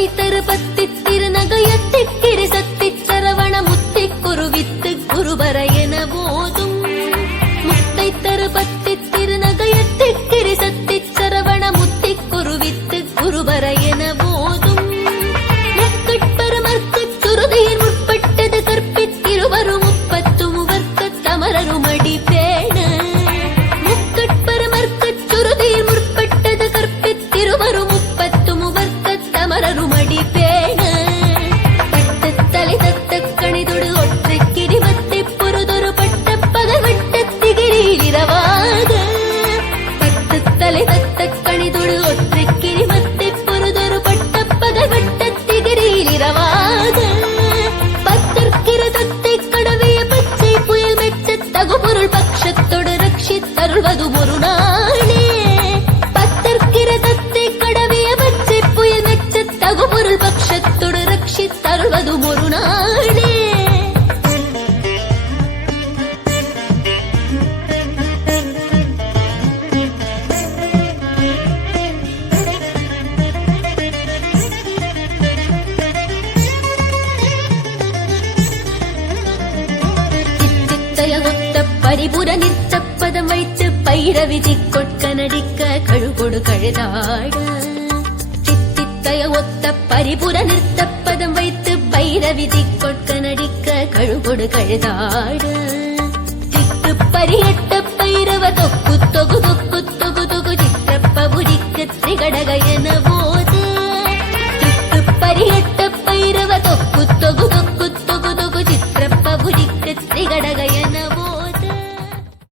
முத்தை தரு பத்தி திருநகையத்தி கிரிசத்தி சரவண முத்தி குருவித்து குருபர என போதும் முத்தை தரு பத்தி தகுபொருள் ரட்சித்தருள்வது ஒரு நாள். கரிபுர நிச்சப்பதம் வைத்து பயிர விதி கொட்கனடிக்க கழுகொடு கழுதாட சித்தித்தய ஒத்த பரிபுர நிறுத்தப்பதம் வைத்து பயிர விதி கொட்கனடிக்க கழுகொடு கழுதாட திக்கு பரியட்ட பயிரவ தொக்கு தொகு தொக்கு தொகு தொகு சித்திரப்பபுரிக்கு திரிகடக என போது. திக்கு பரியட்ட பயிரவ தொக்கு தொகு தொக்கு தொகு தொகு சித்திரப்பபுரிக்கு திரிகடக